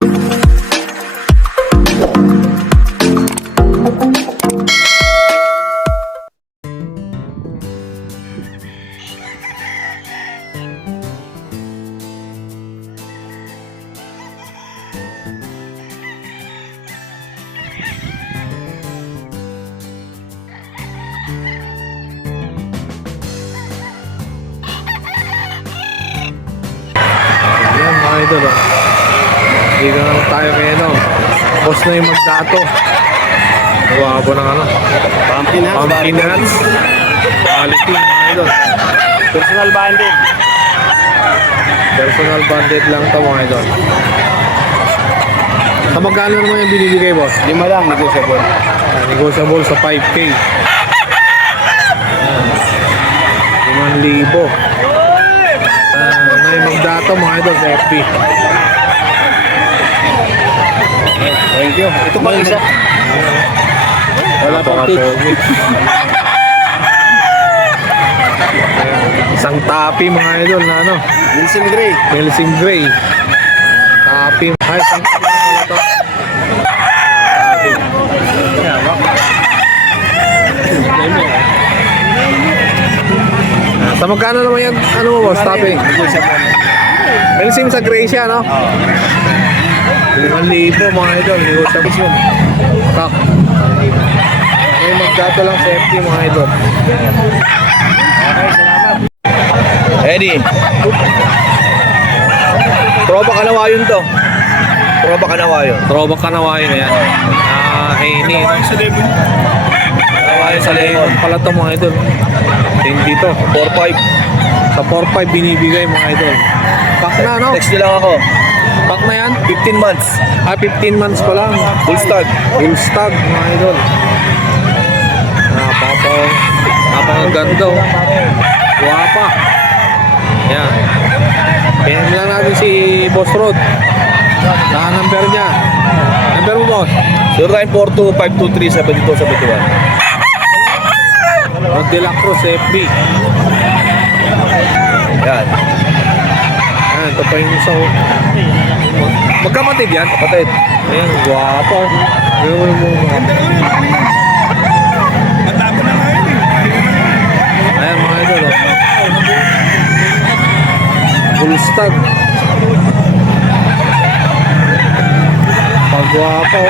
Idol, oh. Dito na tayo kay boss na yung magdato. Guwapo ng Pumpkin hands. Quality, mga idol. Personal banded. Personal banded lang to, mga idol. Sa magkano naman yung binibigay, boss? 5 lang, negotiable. Negotiable sa 5K. 5,000. Na yung magdato, mga idol, sa FB. Thank you. Ito pa isa. Wala pa permit. Isang tapi, mga idol, na Wilson Gray. Nelson Gray. Tapi. Ay, isang tapi na pala to. Sa magkano naman yan? Ano mo, boss? Tapi. Nelson sa Gray siya, no? 5,000, mga idol. Negotiable yun. Kak. May magdato lang sa FT, mga idol. Okay, salamat. Eddie. Tropa Kanawayon to. Tropa Kanawayon. Troba Kanawayo na yan. Henny, no? Kanawayon sa Lemon. Pala to, mga idol. Hindi to. 4-5. Sa 4-5 binibigay, mga idol. Pack na, no? Text nyo lang ako. Pack na yan? 15 months. 15 months pa lang. Full stag. Full stag, mga idol. Napakaganda, oh. Guwapa. Yan. PM lang natin si Boss Rod. Saan number niya? Number mo, boss? 0942-523-7271. Rod de la Cruz, FB. Yan. Yan, ito pa yung isa. Magkapatid yan? Kapatid. Ayan, guwapo. Ayan mo. Ayan, mga idol, oh. Full stag. Pagwapo.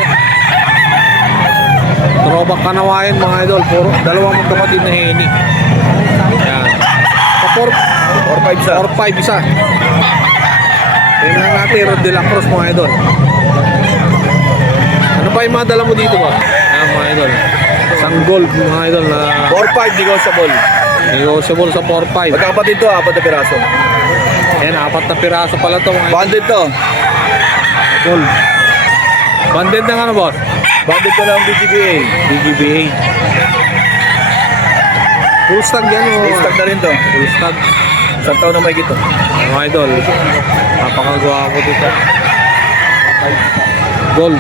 Troba Kanawayan, mga idol. Dalawang magkapatid na Henny. Ayan. Sa 4-5 sa. 4-5 isa. Ayan lang natin, Rod de la Cruz, mga idol. Ano pa yung mga dala mo dito ba? Ayan, mga idol. Isang gold, mga idol, na 4-5 negotiable. negotiable sa 4-5. Magkakapatid to, 4 na piraso. Ayan, 4 na piraso pala ito, mga idol. Banded to. Gold. Banded na nga na, boss? Banded ko ng BGBA. BGBA. Full stag yan, oh. Full stag na rin to. Full stag. Isang taon na may gito. Mga idol, napakagawa ko dito. Gold.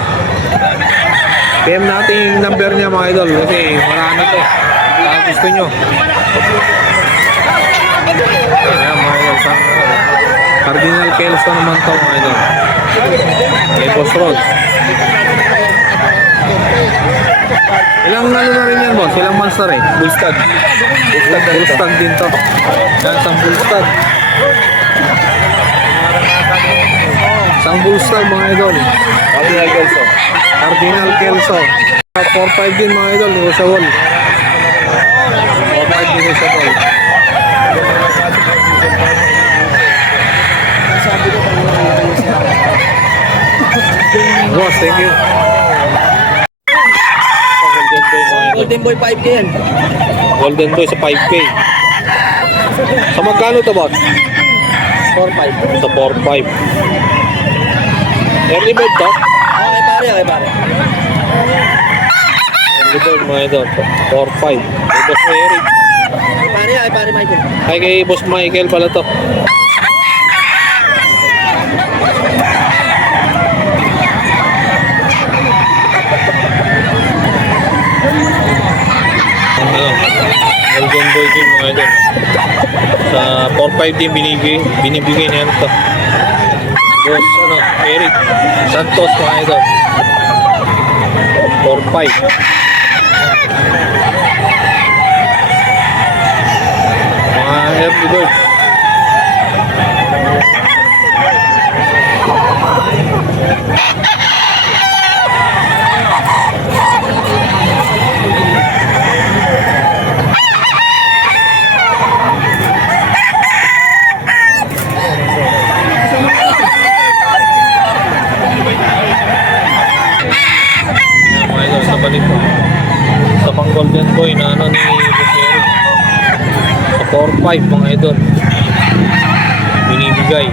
PM natin yung number niya, mga idol, kasi marami to. Kaya gusto nyo. Ayan, mga idol, Cardinal Kelso naman to, mga idol. Boss Rod. Ilang na rin yan, boss? Ilang months na rin? Full stag. Full stag na Full rin to. stag din to. Yan, isang full stag. Isang full stag, mga idol. Cardinal Kelso. Cardinal Kelso. 4-5 din, mga idol. Negotiable. 4-5 negotiable. Boss, thank you. Golden Boy 5K yan. Golden Boy sa 5K. Sa magkano to, boss? 4-5. Sa 4-5. Early bird to? Okay pare, okay pare. Early bird, mga idol. 4-5. Kay Boss Eric. Ay pare Michael. Ay, kay Boss Michael pala to. Golden Boy din, mga idol. Sa 4-5 din binibigay na yan to. Boss, Eric Santos mga idol. 4-5. Mga early bird. Mga idol, sa balik po. Sa pang golden boy na ano ni Bukieri. Sa 4-5 mga idol. Binibigay.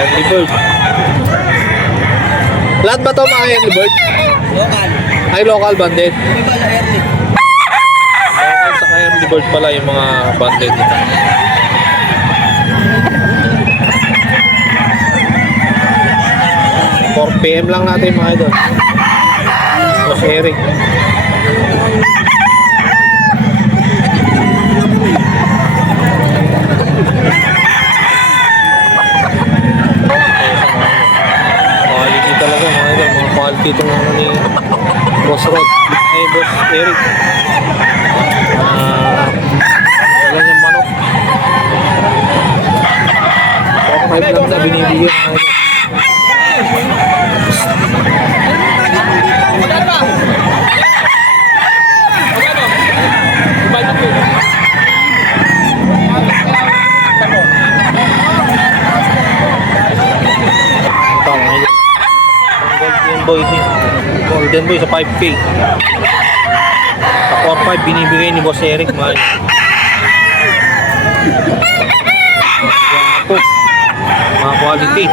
Early bird. Lahat ba ito mga early bird? Local. Ay, local banded. Hindi ba early? Local sa early bird pala yung mga banded nito. PM lang natin mga idol. Boss Eric. Quality talaga mga idol. Mga quality itong ano ni Boss Rod. Ay, Boss Eric. Wala niyang manok. 4-5 lang na binibigyan mga idol. Golden boy sa 5K. Sa 4-5 binibigay ni Boss Eric man. Yapo. Mga quality.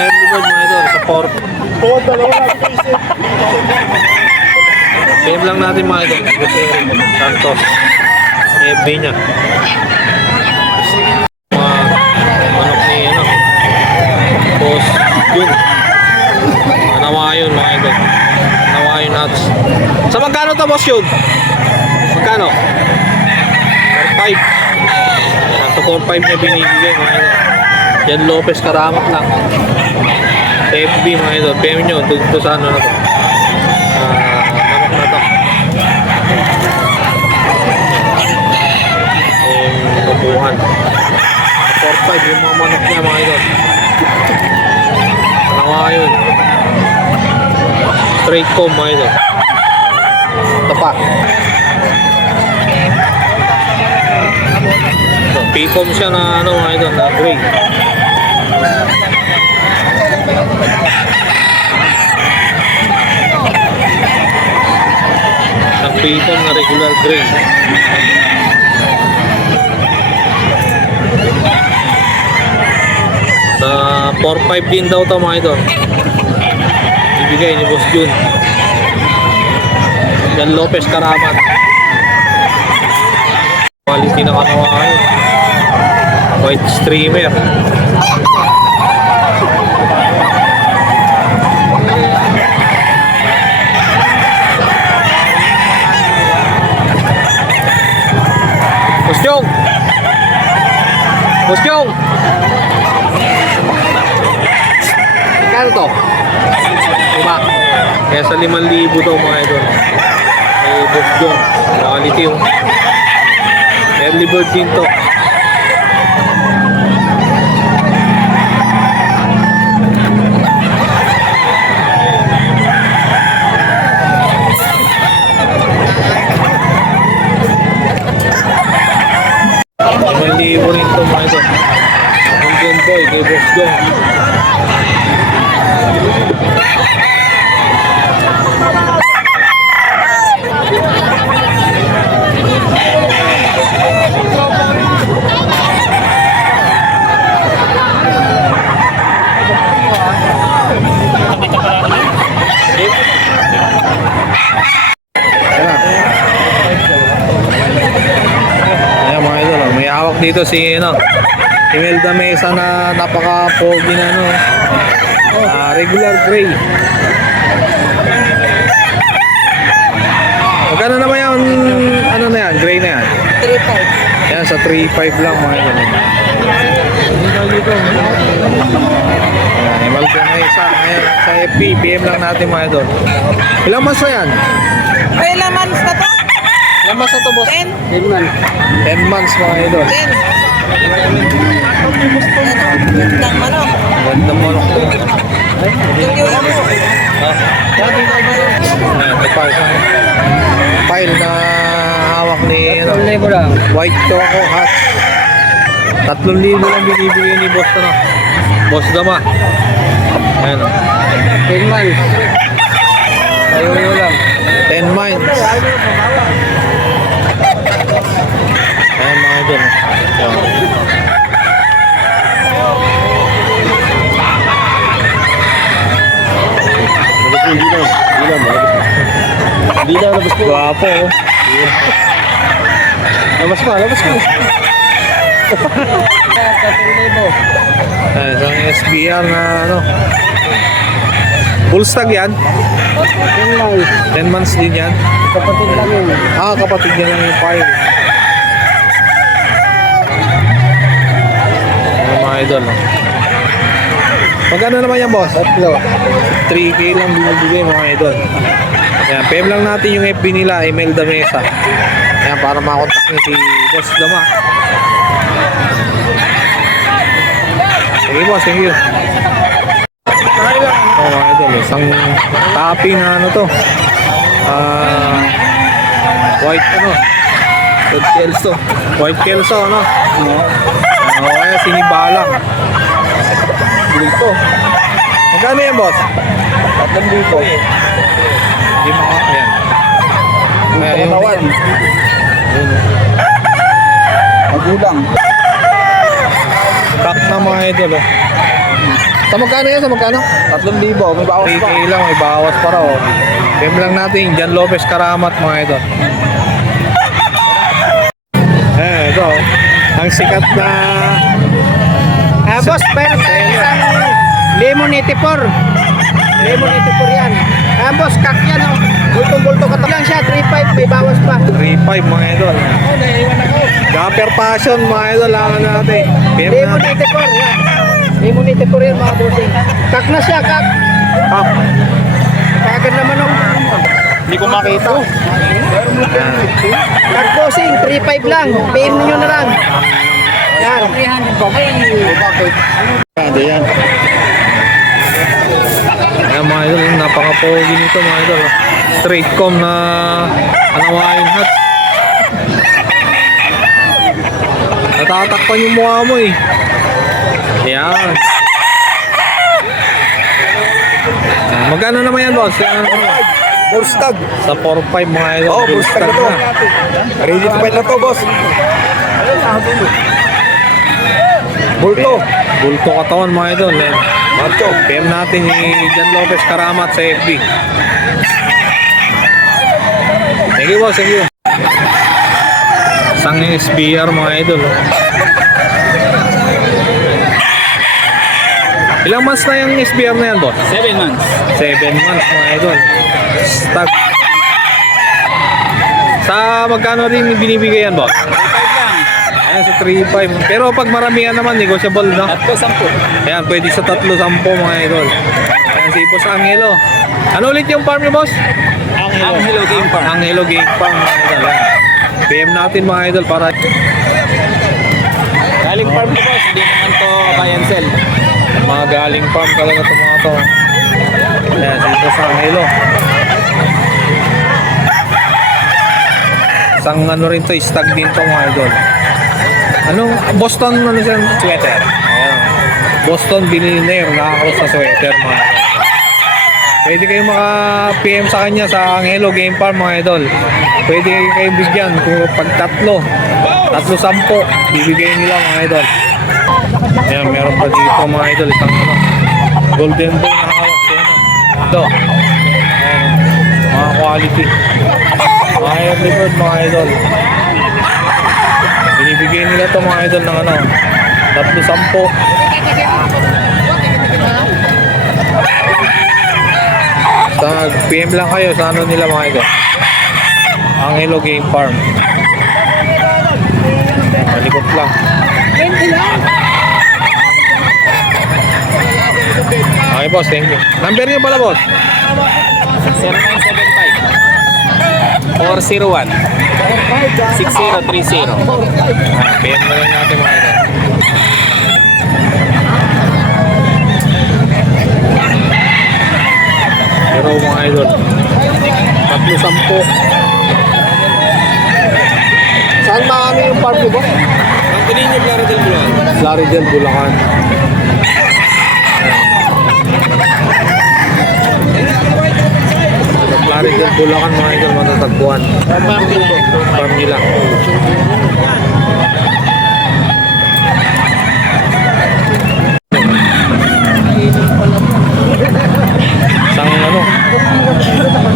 Early bird mga idol sa 4. PM lang natin mga idol. Boss Eric Santos. FB niya. Boss yun. Nawayon mga idol. Nawayon nuts. Sa magkano to boss yun? Magkano? 4-5. Sa 4-5 na binibigay mga idol. Yan Lopez Karamak lang. FB mga idol. PM nyo. Dito sa ano na to. Manok na to. Tubuhan. 4-5 yung mga manok niya mga idol. Nawayon. Straight comb mga idol. Ito pa. So, P-comb siya na ano mga idol, na gray. Ang P-comb na regular gray. Sa 4-5 din daw ito mga idol. Ibigay ni Boss Jun. Yan Lopez Karamat. Quality na kanawakan. White streamer. Boss Jung! Boss Jung! Kano to? Diba? Kaya sa 5,000 daw mga idol. May Boss Jung. Quality yung early bird din to. Libo rin ito mga idol. Golden boy kay Boss Jung. Ayan mga idol, may hawak dito si ano, Imelda Mesa na napaka-pogi na ano, regular gray. Magkano naman yan Ilang ano na yan? Gray na yan? 3.5. Yan, sa 3.5 lang mga idol. Ayan, emal ko na isa. Ayan, sa FB, PM lang natin mga idol. Ilang months na yan? Ay, ilang months na to? Ilang months na to, boss? 10? 10 months mga idol. 10. Gandang manok. Ganda mo lang. Thank you. Ayan, ito pa isang file na hawak ni ano, lang. White Choco Hats. 3,000 lang binibigay ni Boss ano. Boss Dama. Ayan. 10 months. Ayaw lang. 10 months. Ayan mga idol. Ayan. Hindi na, labas ko. Gwapo oh. Labas pa, labas ko. Ayan, isang SBR na ano. Full stag yan. 10 months din yan. Kapatid lang yun. Ah, kapatid niya lang yung file. Ayan mga idol. Oh. Magkano naman yan, boss? 3K lang binibigay mga idol. Ayan, PM lang natin yung FB nila, Imelda Mesa. Ayan, para makontak niyo si Boss Dama. Sige boss, thank you. Oh mga idol, isang topping na ano to. White ano? White Kelso. White Kelso ano? Kaya sinibalang. Dito. Magkano yan, boss? 3,000. Hindi mo yan. Katawan. Magulang. Pack na mga idol oh. Sa magkano yan? Sa magkano? 3,000. May bawas 3K pa. lang, may bawas pa raw. PM lang natin, Jan Lopez Karamat mga idol. Ito oh. Ang sikat na Boss, pero tayo isang Lemon 84. Lemon 84 yan. Boss, kak yan oh. Bultong-bulto ka lang siya. 3,500. May bawas pa. 3.5 mga idol. Naiwan ako. Gapper Passion mga idol, lang natin. PM Lemon natin. 84 yan. Lemon 84 yan mga bossing. Kak na siya, kak. Pack. Kagad naman oh. Hindi ko makita. Kak bossing, 3,500 lang. Pain nyo na lang. Yan. 300 ba? Kado yan. Ayan mga idol, napaka-pogi nito mga idol. Straight com na anawain hat. Natatakpan yung mukha mo eh. Ayan. Magkano naman yan, boss? Burstag. Sa 4.5 mga idol. Oo, burstag na to. Ready to fight na to, boss. Bulto. Bulto katawan mga idol. Eh. Macho. PM natin ni Jan Lopez Karamat sa FB. Thank you, boss. Thank you. Isang SBR mga idol. Ilang months na yung SBR na yan, boss? 7 months. 7 months mga idol. Stag. Sa magkano rin binibigay yan, boss? 3,500 lang. Ayan, sa 3.5. Pero pag maramihan naman, negotiable, no? Tatlo 10. Ayan, pwede sa 3-10 mga idol. Ayan, si Boss Angelo. Ano ulit yung farm niyo, boss? Angelo Game Farm. Angelo Game Farm mga idol. Ayan. PM natin mga idol para Galing farm to boss, hindi naman to buy and sell. mga galing farm talaga ito mga to. Ayan, si Boss Angelo. Isang ano rin to, stag din to mga idol. Anong Boston ano siya? Sweater. Ayan. Boston Billionaire, nakakross sa sweater mga idol. Pwede kayong maka-PM sa kanya sa Angelo Game Farm mga idol. Pwede kayong bigyan kung pag tatlo 10, bibigyan nila mga idol. Ayan, meron pa dito mga idol, isang ano, golden boy na hawak sa ano. Ito. Ayan, mga quality. Mga early bird mga idol. Binibigyan nila to mga idol ng ano, 10. Sa PM lang kayo sa ano nila mga idol. Angelo Game Farm. Malikot lang. Okay boss, thank you. Number niyo pala boss? 0975 401 6030. PM na lang natin mga idol. Pero mga idol, 310. Saan maano yung farm niyo, boss? Ang pininyo Plaridel Bulacan. Plaridel, Bulacan. Plaridel Bulacan mga idol, matatagpuan. Farm nila. Isang ano,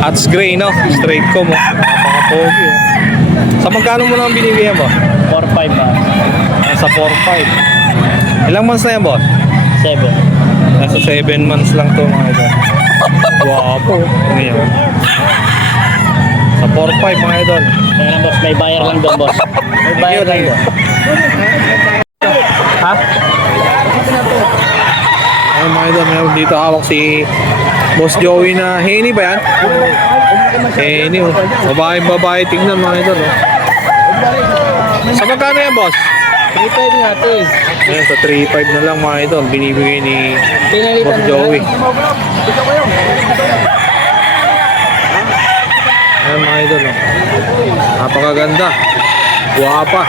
Hats Gray, no? Straight ko mo. Napaka-pogi. Oh. Sa magkano mo lang binibigyan mo? 4-5 ba? Nasa 4-5. Ilang months na yan, boss? 7. Nasa 7 months lang to mga idol. Wapo. Ano yan? Sa 4-5 mga idol. Kaya lang, boss, may buyer lang doon, boss. May buyer lang doon. Ha? Ayun mga idol, meron dito hawak si Boss Joey na Henny ba yan? Henny, oh. Babae, tingnan mga idol. Oh. Sa magkano yan, boss? 3-5 natin. Ayan, sa 3.5 na lang mga idol, binibigay ni Boss Joey. Ayan mga idol, oh. Napakaganda. Guwapa.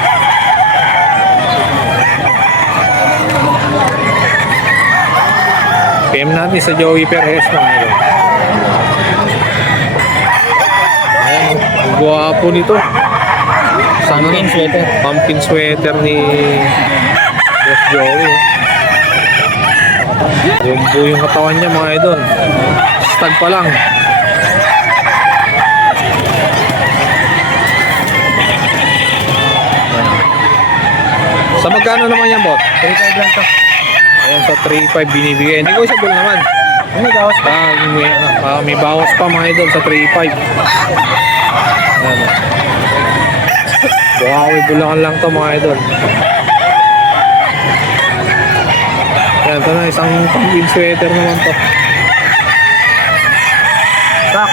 PM natin sa Joey Perez mga idol. Ayan, ang guwapo nito. Pumpkin sweater. Pumpkin sweater ni Boss Joey. Bumbo yung katawan niya mga idol. Stag pa lang. Sa magkano naman yan, boss? 3-5 lang to. Ayan, sa 3.5 binibigay. Hindi ko isabol naman. Ano gawas pa? May bawas pa mga idol sa 3.5. Ayan. Bukawi Bulacan lang to mga idol. Ayan, ito na isang pumpkin sweater naman to. Tak.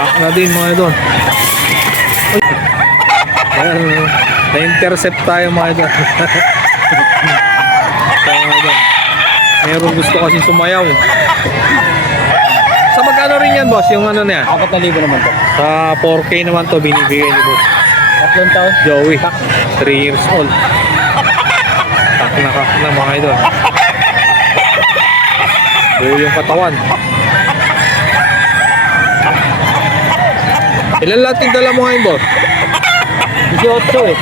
Tak na din mga idol. Ayan, na-intercept tayo mga idol. Tayo mga idol. Meron gusto kasi sumayaw. Sa magkano rin yan, boss? Yung ano niya? 4,000 naman to. Sa 4K naman to binibigay ni boss. 3 taon. Joey, 3 years old. Tak na mga idol. Buo yung katawan. Ilan lahat yung dala mo ngayon, boss? 18 eh.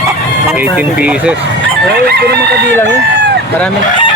18 pieces. Eh, hindi naman kabilang yun. Marami na.